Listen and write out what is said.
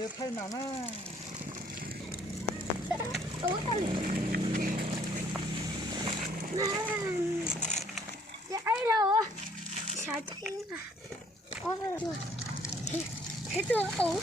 giờ thay nào nó ấy đâu á xả cháy mà có chưa hết chưa ủa